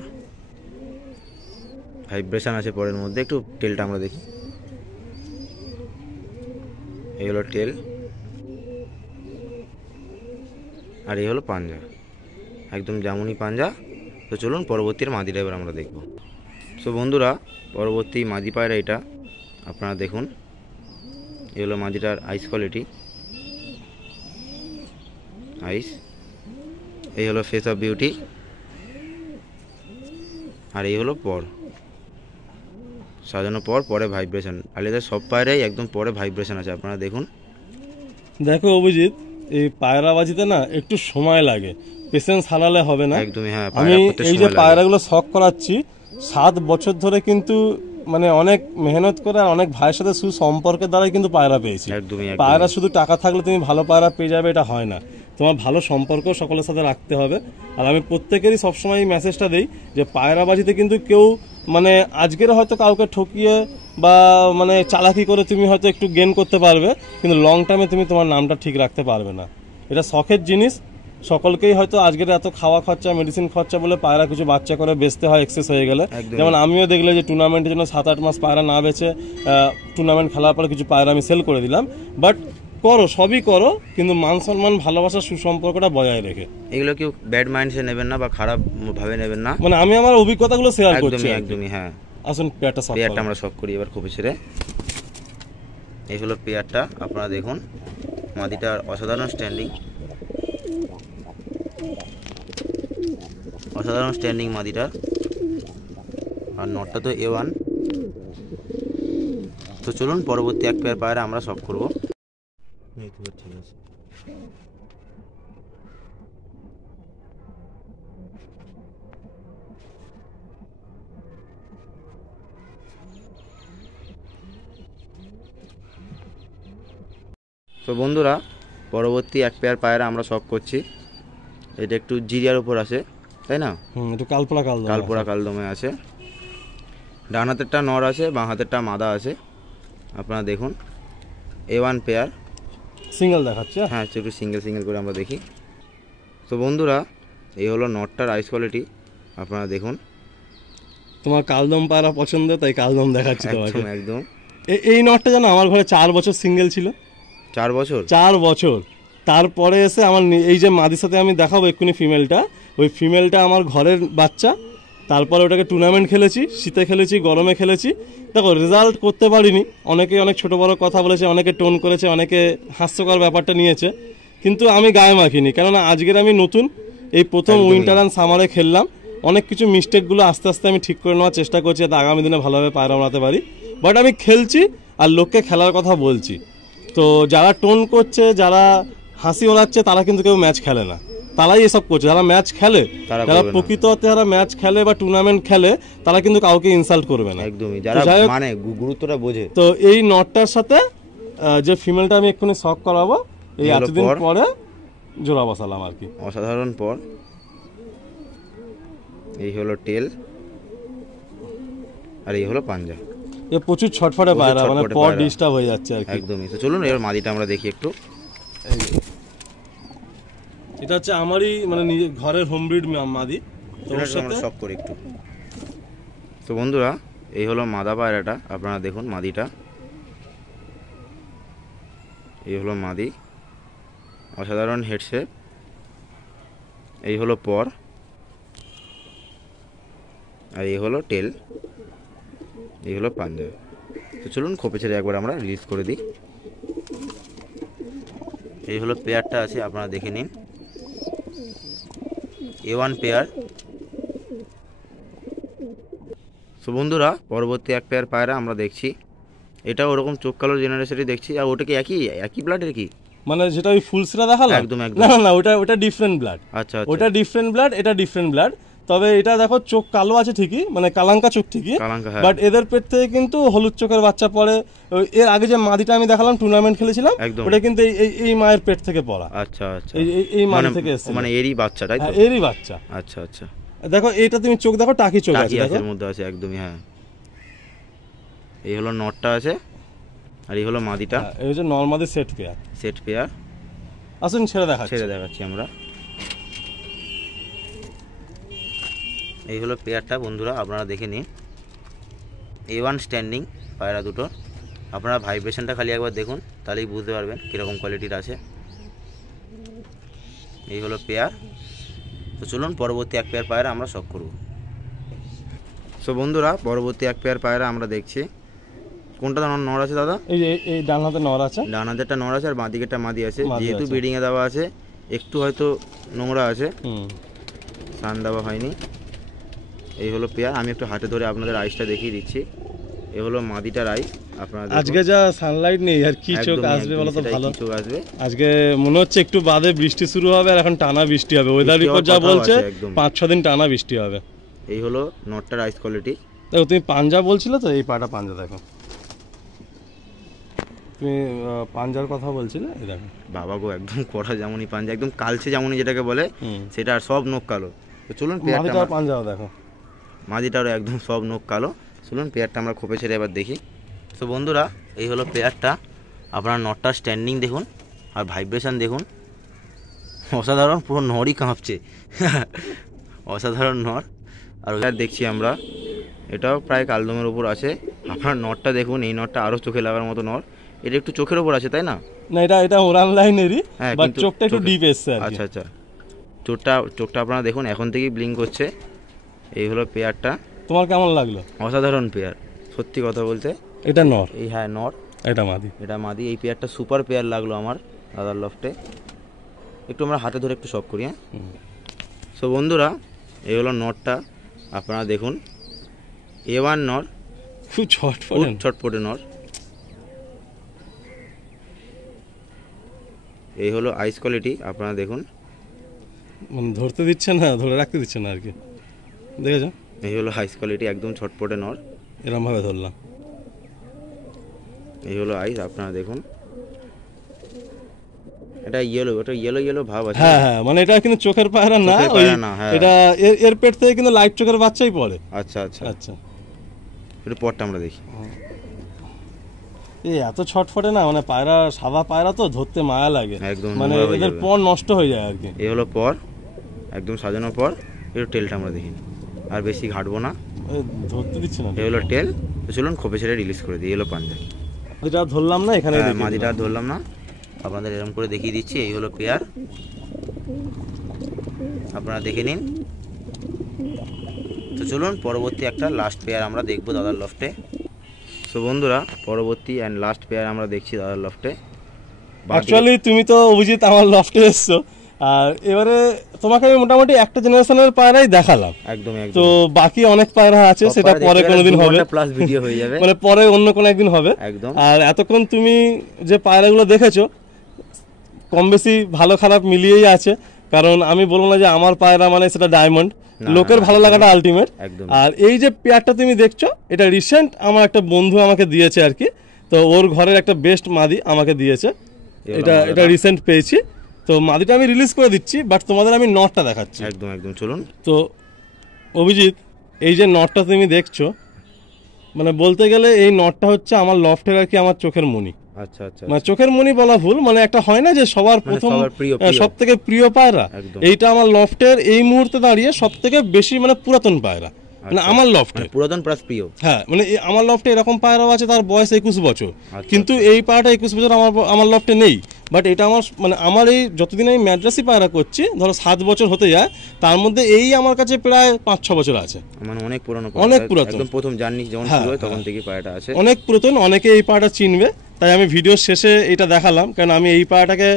ভাইব্রেশন আছে পরের মধ্যে। একটু টেলটা আমরা দেখি। এই হলো টেল, আর এই হলো পাঞ্জা, একদম জামুনি পাঞ্জা। তো চলুন পরবর্তীর মাদিটা এবার আমরা দেখব। সো বন্ধুরা পরবর্তী মাদি পায়রা এটা আপনারা দেখুন। এই হলো মাদিটার আইস কোয়ালিটি, আইস। এই হলো ফেস অফ বিউটি, আর এই হলো পর, সাজানো পর, পরে ভাইব্রেশন। আলিদার সব পায়রাই একদম পরে ভাইব্রেশন আছে, আপনারা দেখুন। দেখো অভিজিৎ, এই পায়রাবাজিতে না একটু সময় লাগে, পেশেন্স হারালে হবে না। একদমই হ্যাঁ, আমি এই যে পায়রাগুলো শখ করাচ্ছি 7 বছর ধরে, কিন্তু মানে অনেক মেহনত করে আর অনেক ভাইয়ের সাথে সুসম্পর্কের দ্বারাই কিন্তু পায়রা পেয়েছি। একদমই। পায়রা শুধু টাকা থাকলে তুমি ভালো পায়রা পেয়ে যাবে এটা হয় না, তোমার ভালো সম্পর্ক সকলের সাথে রাখতে হবে। আর আমি প্রত্যেকেরই সবসময় এই মেসেজটা দিই যে পায়রাবাজিতে কিন্তু কেউ মানে আজকের হয়তো কাউকে ঠকিয়ে বা মানে চালাকি করে তুমি হয়তো একটু গেইন করতে পারবে, কিন্তু লং টার্মে তুমি তোমার নামটা ঠিক রাখতে পারবে না। এটা শখের জিনিস, সকলকেই হয়তো আজকের এত খাওয়া খরচা মেডিসিন খরচা বলে পায়রা কিছু বাচ্চা করে বেচতে হয় এক্সেস হয়ে গেলে। যেমন আমিও দেখলে যে টুর্নামেন্টের জন্য 7-8 মাস পায়রা না বেচে টুর্নামেন্ট খেলার পরে কিছু পায়রা আমি সেল করে দিলাম। বাট করো, সবই করো, কিন্তু মান সম্মান ভালোবাসার সুসম্পর্কটা বজায় রেখে। এগুলো কেউ ব্যাড মাইন্ডসে নেবেন না বা খারাপ ভাবে নেবেন না। মানে আমি আমার অভিজ্ঞতাগুলো শেয়ার করছি। একদমই হ্যাঁ। আসুন পেয়ারটা আমরা শখ করি এবার খুব ছেড়ে। এই হলো পেয়ারটা, আপনারা দেখুন। মাদিটার অসাধারণ স্ট্যান্ডিং, অসাধারণ স্ট্যান্ডিং মাদিটার। আর নটটা তো A1। তো চলুন পরবর্তী এক পেয়ার পায়রা আমরা শখ করবো। ঠিক আছে। তো বন্ধুরা পরবর্তী এক পেয়ার পায়রা আমরা শখ করছি। এটা একটু জিরিয়ার উপর আছে, তাই না? একটু কালপোড়া কালদমে আছে। ডান হাতেরটা নর আছে, বাঁ হাতেরটা মাদা আছে। আপনারা দেখুন A1 পেয়ার। সিঙ্গেল দেখাচ্ছে, হ্যাঁ একটু সিঙ্গেল করে আমরা দেখি। তো বন্ধুরা এই হলো নটটার আইস কোয়ালিটি, আপনারা দেখুন। তোমার কালদম পায়রা পছন্দ, তাই কালদম দেখাচ্ছি তোমাকে। একদম। এই নটটা জানো আমার ঘরে 4 বছর সিঙ্গেল ছিল। 4 বছর? 4 বছর। তারপরে এসে আমার এই যে মাদির সাথে আমি দেখাবো এক্ষুনি ফিমেলটা, ওই ফিমেলটা আমার ঘরের বাচ্চা। তারপরে ওটাকে টুর্নামেন্ট খেলেছি, শীতে খেলেছি, গরমে খেলেছি। দেখো রেজাল্ট করতে পারিনি, অনেকে অনেক ছোট বড় কথা বলেছে, অনেকে টোন করেছে, অনেকে হাস্যকর ব্যাপারটা নিয়েছে, কিন্তু আমি গায়ে মাখিনি। কেননা আজকের আমি নতুন, এই প্রথম উইন্টার অ্যান্ড সামারে খেললাম। অনেক কিছু মিস্টেকগুলো আস্তে আস্তে আমি ঠিক করে নেওয়ার চেষ্টা করছি, যাতে আগামী দিনে ভালোভাবে পায়রা বানাতে পারি। বাট আমি খেলছি আর লোককে খেলার কথা বলছি। তো যারা টোন করছে, যারা হাসি ওড়াচ্ছে, তারা কিন্তু কেউ ম্যাচ খেলে না, তারাই এসব করছে। যারা ম্যাচ খেলে, যারা প্রকৃত অর্থে যারা ম্যাচ খেলে বা টুর্নামেন্ট খেলে, তারা কিন্তু কাউকে ইনসাল্ট করবে না। একদমই, যারা মানে গুরুত্বটা বোঝে। তো এই নটটার সাথে যে ফিমেলটা আমি এক্ষুনি শখ করাবো, এই এতদিন পরে জোড়া বসালাম আর কি। অসাধারণ পর। এই হলো টেল, আর এই হলো পাঞ্জা। এ প্রচুর ছটফটে পায়রা, মানে পর ডিস্টার্ব হয়ে যাচ্ছে আর কি। একদমই। তো চলুন এবার মাদিটা আমরা দেখি একটু। এটা হচ্ছে আমারই মানে নিজের ঘরের হোম ব্রিড মাদি, আমরা শখ করি একটু। তো বন্ধুরা এই হলো মাদা পায়রাটা, আপনারা দেখুন মাদিটা। এই হলো মাদি, অসাধারণ হেডশেপ। এই হলো পর, আর এই হলো টেল, এই হলো পাঞ্জা। তো চলুন খোপে ছেড়ে একবার আমরা রিলিজ করে দিই। এই হলো পেয়ারটা আছে, আপনারা দেখে নিন। A1 pair. সো বন্ধুরা পরবর্তী এক পেয়ার পায়রা আমরা দেখছি, এটা ওরকম চোখ কালোর জেনারেশনই দেখছি। আর ওটা কি একই ব্লাডের কি? মানে যেটা ওই ফুলসরা দেখালাম একদম একদম। না না ওটা ডিফারেন্ট ব্লাড। আচ্ছা ওটা ডিফারেন্ট ব্লাড, এটা ডিফারেন্ট ব্লাড। তবে এটা দেখো চোখ কালো আছে ঠিকই, মানে কালাঙ্কা চোখ ঠিকই, বাট এদের পেট থেকে কিন্তু হলুদ চোখের বাচ্চা পড়ে। এর আগে যে মাদিটা আমি দেখালাম টুর্নামেন্ট খেলেছিলাম, ওটা কিন্তু এই মায়ের পেট থেকে পড়া। আচ্ছা আচ্ছা, এই মাদি থেকে এসেছে, মানে এরই বাচ্চা, তাই তো? এরই বাচ্চা। আচ্ছা আচ্ছা, দেখো এটা তুমি চোখ দেখো, টাকি চোখ আছে এর মধ্যে আছে একদমই। হ্যাঁ, এই হলো নটটা আছে, আর এই হলো মাদিটা। এই হচ্ছে নরমাদি সেট পেয়ার। আসুন ছেড়ে দেখাচ্ছি আমরা। এই হলো পেয়ারটা বন্ধুরা, আপনারা দেখে নিন। A1 স্ট্যান্ডিং পায়রা দুটো। আপনারা ভাইব্রেশনটা খালি একবার দেখুন, তাহলেই বুঝতে পারবেন কীরকম কোয়ালিটির আছে। এই হলো পেয়ার। তো চলুন পরবর্তী এক পেয়ার পায়রা আমরা শখ করব। সো বন্ধুরা পরবর্তী এক পেয়ার পায়রা আমরা দেখছি। কোনটা নর আছে দাদা? এই ডান হাতে নর আছে, ডান হাতেরটা নর আছে, আর বাঁ দিকেরটা মাদি আছে। যেহেতু ব্রিডিংয়ে দেওয়া আছে, একটু হয়তো নোংরা আছে, সান দেওয়া হয়নি। এই হলো পেয়ার। আমি একটু হাতে ধরে আপনাদের আইসটা দেখিয়ে দিচ্ছি। এই হলো মাদিটার আইস। আপনারা আজকে যা সানলাইট নেই আর কি চোখ আসবে বলো তো? ভালো চোখ আসবে। আজকে মনে হচ্ছে একটু বাদে বৃষ্টি শুরু হবে, আর এখন টানা বৃষ্টি হবে। ওয়েদার রিপোর্ট যা বলছে 5-6 দিন টানা বৃষ্টি হবে। এই হলো নটটার আইস কোয়ালিটি। দেখো তুমি পাঞ্জা বলছিলে তো, এই পাটা পাঞ্জা দেখো। তুমি পাঞ্জার কথা বলছিলে, এই দেখো বাবা গো, একদম কড়া যেমনই পাঞ্জা, একদম কালচে যেমনই যেটাকে বলে সেটা, আর সব নখ কালো। তো চলুন পেয়ারটা, পাঞ্জাও দেখো, মাদিটারও একদম সব নখ কালো। চলুন পেয়ারটা আমরা খোপে ছেড়ে এবার দেখি। তো বন্ধুরা এই হলো পেয়ারটা। আপনার নটটার স্ট্যান্ডিং দেখুন, আর ভাইব্রেশন দেখুন, অসাধারণ। পুরো নরই কাঁপছে, অসাধারণ নর। আর ওটা দেখছি আমরা, এটাও প্রায় কালদমের উপর আছে। আপনার নটটা দেখুন, এই নটটা আরও চোখে লাগার মতো নর। এটা একটু চোখের ওপর আছে, তাই না? না এটা ওরান লাইনেরই, বাট চোখটা একটু ডিপ এসছে। আচ্ছা আচ্ছা, চোখটা আপনারা দেখুন, এখন থেকেই ব্লিঙ্ক করছে। এই হলো পেয়ারটা। তোমার কেমন লাগলো? অসাধারণ পেয়ার, সত্যি কথা বলতে। এটা নর, এই হ্যাঁ নর, এটা মাদি। এই পেয়ারটা সুপার পেয়ার লাগলো আমার দাদার লফটে। একটু আমরা হাতে ধরে একটু শখ করি। হ্যাঁ, সো বন্ধুরা এই হলো নরটা। আপনারা দেখুন, A1 নর, খুব ছটপটে নর। এই হলো আইস কোয়ালিটি, আপনারা দেখুন। ধরতে দিচ্ছে না, ধরে রাখতে দিচ্ছে না আর কি, দেখেছো? এই হলো আইস কোয়ালিটি, একদম ছটপটে নর। এরকম ভাবে ধরলাম। এই হলো আইস, আপনারা দেখুন। এটা ইয়েলো ভাব আছে। হ্যাঁ, মানে এটা কিন্তু চোখের পায়রা না, এটা এর পেট থেকে কিন্তু লাইট চোখের বাচ্চাই পড়ে। আচ্ছা আচ্ছা আচ্ছা, একটু পরটা আমরা দেখি। এই এত ছটফটে না, মানে পায়রা, সাদা পায়রা তো ধরতে মায়া লাগে, একদম মানে এদের পর নষ্ট হয়ে যায় আর কি। এই হলো পর, একদম সাজানো পর। একটু টেলটা আমরা দেখি, আর বেশি ঘাটবো না, ধরতে দিচ্ছে না। এই হলো টেল। তো চলুন খোপে ছেড়ে রিলিজ করে দিই। এই হলো পাঞ্জা। মাদিটা ধরলাম না এখানে, মাদিটা ধরলাম না, আপনাদের এরকম করে দেখিয়ে দিচ্ছি। এই হলো পেয়ার, আপনারা দেখে নিন। তো চলুন পরবর্তী একটা লাস্ট পেয়ার আমরা দেখবো দাদার লফটে। সো বন্ধুরা পরবর্তী অ্যান্ড লাস্ট পেয়ার আমরা দেখছি দাদার লফটে। অ্যাকচুয়ালি তুমি তো অভিজিৎ আমার লফটে এসছো, আর এবারে তোমাকে আমি মোটামুটি একটা জেনারেশনের পায়রাই দেখালাম। একদম। তো বাকি অনেক পায়রা আছে, সেটা পরে কোনোদিন হবে, প্লাস ভিডিও হয়ে যাবে, মানে পরে অন্য কোনো একদিন হবে একদম। আর এতক্ষণ তুমি যে পায়রাগুলো দেখেছো, কম বেশি ভালো খারাপ মিলিয়েই আছে। কারণ আমি বলবো না যে আমার পায়রা মানে সেটা ডায়মন্ড, লোকের ভালো লাগাটা আলটিমেট। আর এই যে পেয়ারটা তুমি দেখছো, এটা রিসেন্ট আমার একটা বন্ধু আমাকে দিয়েছে আর কি। তো ওর ঘরের একটা বেস্ট মাদি আমাকে দিয়েছে, এটা রিসেন্ট পেয়েছি। তো মাদিটা আমি রিলিজ করে দিচ্ছি, বাট তোমাদের আমি নটটা দেখাচ্ছি। একদম চলুন। তো অভিজিৎ, এই যে নটটা তুমি দেখছো, মানে বলতে গেলে এই নটটা হচ্ছে আমার লফটের আর কি আমার চোখের মণি। আচ্ছা আচ্ছা, মানে চোখের মণি বলা ভুল, মানে একটা হয় না যে সবার প্রথম সব থেকে প্রিয় পায়রা, এইটা আমার লফটের এই মুহূর্তে দাঁড়িয়ে সব থেকে বেশি মানে পুরাতন পায়রা, মানে আমার লফটে পুরাতন প্লাস প্রিয়। হ্যাঁ, মানে আমার লফটে এরকম পায়রাও আছে তার বয়স 21 বছর, কিন্তু এই পায়রাটা 21 বছর আমার লফটে নেই, বাট এটা আমার মানে আমার এই যতদিন আমি ম্যাড্রাসি পায়রা করছি, ধরো 7 বছর হতে যায়, তার মধ্যে এই আমার কাছে প্রায় 5-6 বছর আছে। মানে অনেক পুরানো, অনেক পুরাতন, একদম প্রথম জার্নি যখন শুরু হয় তখন থেকে পায়রাটা আছে, অনেক পুরাতন। অনেকে এই পায়রাটা চিনবে, তাই আমি ভিডিওর শেষে এটা দেখালাম, কারণ আমি এই পায়রাটাকে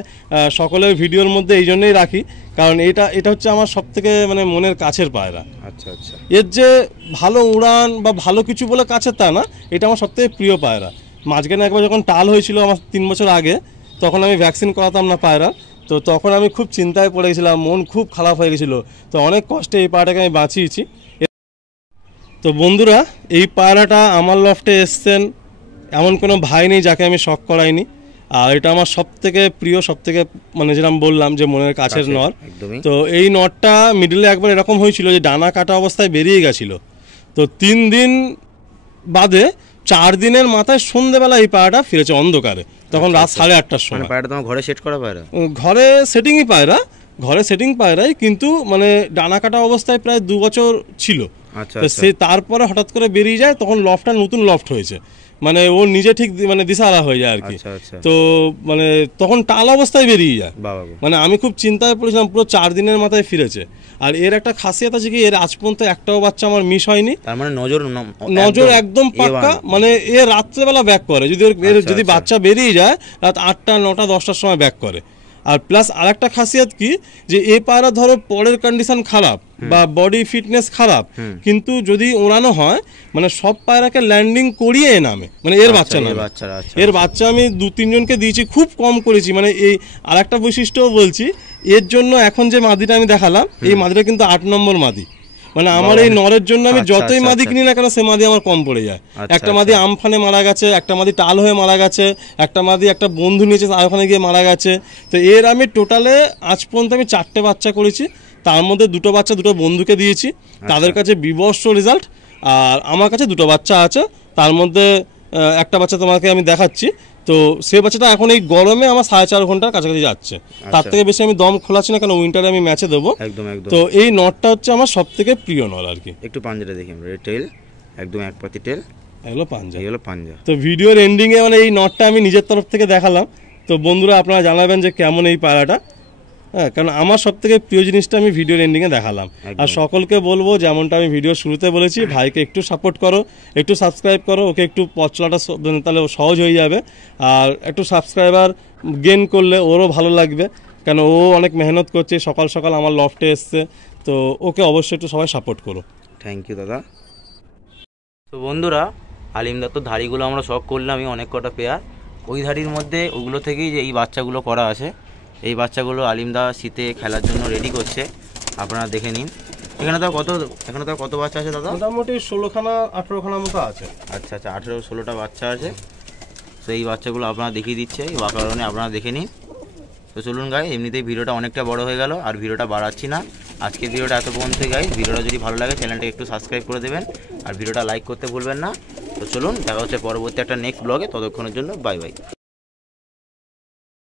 সকলের ভিডিওর মধ্যে এই জন্যই রাখি, কারণ এটা হচ্ছে আমার সব থেকে মানে মনের কাছের পায়রা। আচ্ছা আচ্ছা। এর যে ভালো উড়ান বা ভালো কিছু বলে কাছের তা না, এটা আমার সবথেকে প্রিয় পায়রা। মাঝখানে একবার যখন টাল হয়েছিল আমার 3 বছর আগে, তখন আমি ভ্যাকসিন করাতাম না পায়রা, তো তখন আমি খুব চিন্তায় পড়ে গেছিলাম, মন খুব খারাপ হয়ে গেছিলো, তো অনেক কষ্টে এই পায়রাটাকে আমি বাঁচিয়েছি। তো বন্ধুরা, এই পায়রাটা আমার লফটে এসছেন এমন কোনো ভাই নেই যাকে আমি শখ করাইনি, আর এটা আমার সব থেকে প্রিয়, সব থেকে মানে যেরকম বললাম যে মনের কাছের নর। তো এই নরটা মিডলে একবার এরকম হয়েছিল যে ডানা কাটা অবস্থায় বেরিয়ে গেছিলো, তো 3 দিন বাদে 4 দিনের মাথায় সন্ধ্যেবেলা এই পায়রাটা ফিরেছে অন্ধকারে, তখন রাত 8:30টার সময়। পায়রাটা তোমার ঘরে সেট করা পায়রা? ঘরে সেটিংই পায়রা, ঘরে সেটিং পায়রাই, কিন্তু মানে ডানা কাটা অবস্থায় প্রায় 2 বছর ছিল। আচ্ছা। সে তারপরে হঠাৎ করে বেরিয়ে যায়, তখন লফটটা নতুন লফট হয়েছে, মানে ও নিজে ঠিক মানে দিশাহারা হয়ে যায় আর কি। তো মানে তখন টাল অবস্থায় বেরিয়ে যায়, মানে আমি খুব চিন্তায় পড়েছিলাম, পুরো 4 দিনের মাথায় ফিরেছে। আর এর একটা খাসিয়ত আছে কি, এর আজ পর্যন্ত একটাও বাচ্চা আমার মিস হয়নি, তার মানে নজর একদম পাক্কা, মানে এ রাত্রেবেলা ব্যাক করে, যদি যদি বাচ্চা বেরিয়ে যায় রাত 8টা 9টা 10টার সময় ব্যাক করে। আর প্লাস আরেকটা খাসিয়ত কি, যে এই পায়রা ধরো পরের কন্ডিশন খারাপ বা বডি ফিটনেস খারাপ, কিন্তু যদি ওড়ানো হয় মানে সব পায়রাকে ল্যান্ডিং করিয়ে নামে, মানে এর বাচ্চা নামে। এর বাচ্চা আমি 2-3 জনকে দিয়েছি, খুব কম করেছি। মানে এই আরেকটা বৈশিষ্ট্যও বলছি, এর জন্য এখন যে মাদিটা আমি দেখালাম, এই মাদিটা কিন্তু 8 নম্বর মাদি। মানে আমার এই নরের জন্য আমি যতই মাদি কিনি না কেন, সে মাদি আমার কম পড়ে যায়। একটা মাদি আমফানে মারা গেছে, একটা মাদি টাল হয়ে মারা গেছে, একটা মাদি একটা বন্ধু নিয়েছে তার ওখানে গিয়ে মারা গেছে। তো এর আমি টোটালে আজ পর্যন্ত আমি 4টে বাচ্চা করেছি, তার মধ্যে 2টো বাচ্চা 2টো বন্ধুকে দিয়েছি, তাদের কাছে বিভৎস রেজাল্ট। আর আমার কাছে 2টো বাচ্চা আছে, তার মধ্যে একটা বাচ্চা তোমাকে আমি দেখাচ্ছি। তো সে বাচ্চাটা এখন এই গরমে আমার 4.5 ঘন্টার কাছাকাছি যাচ্ছে, তার থেকে বেশি আমি দম খোলাচ্ছি না, কারণ উইন্টারে আমি ম্যাচে দেবো। তো এই নটটা হচ্ছে আমার সব থেকে প্রিয় নর আর কি। একটু পাঞ্জাটা দেখি আমরা, টেল একদম এক পাতি টেল, এগুলো পাঞ্জা। তো ভিডিওর এন্ডিংয়ে মানে এই নটটা আমি নিজের তরফ থেকে দেখালাম। তো বন্ধুরা আপনারা জানাবেন যে কেমন এই পায়রাটা, হ্যাঁ, কারণ আমার সব থেকে প্রিয় জিনিসটা আমি ভিডিওর এন্ডিংয়ে দেখালাম। আর সকলকে বলবো, যেমনটা আমি ভিডিও শুরুতে বলেছি, ভাইকে একটু সাপোর্ট করো, একটু সাবস্ক্রাইব করো, ওকে একটু পথ চলাটা তাহলে সহজ হয়ে যাবে। আর একটু সাবস্ক্রাইবার গেইন করলে ওরও ভালো লাগবে, কেন ও অনেক মেহনত করছে, সকাল সকাল আমার লফটে এসছে। তো ওকে অবশ্যই একটু সবাই সাপোর্ট করো। থ্যাংক ইউ দাদা। তো বন্ধুরা, আলিমদার তো ধাড়িগুলো আমরা শখ করলামই, অনেক কটা পেয়ার। ওই ধাড়ির মধ্যে ওগুলো থেকেই যে এই বাচ্চাগুলো করা আছে, এই বাচ্চাগুলো আলিমদা শীতে খেলার জন্য রেডি করছে, আপনারা দেখে নিন। এখানে তাও কত বাচ্চা আছে দাদা? মোটামুটি 16খানা 18খানা মতো আছে। আচ্ছা আচ্ছা, 18-16টা বাচ্চা আছে। তো এই বাচ্চাগুলো আপনারা দেখিয়ে দিচ্ছে, এই কারণে আপনারা দেখে নিন। তো চলুন গাই, এমনিতেই ভিডিওটা অনেকটা বড় হয়ে গেল, আর ভিডিওটা বাড়াচ্ছি না। আজকের ভিডিওটা এত পর্যন্ত গাই। ভিডিওটা যদি ভালো লাগে চ্যানেলটা একটু সাবস্ক্রাইব করে দেবেন, আর ভিডিওটা লাইক করতে ভুলবেন না। তো চলুন, দেখা হচ্ছে পরবর্তী একটা নেক্সট ব্লগে, ততক্ষণের জন্য বাই বাই।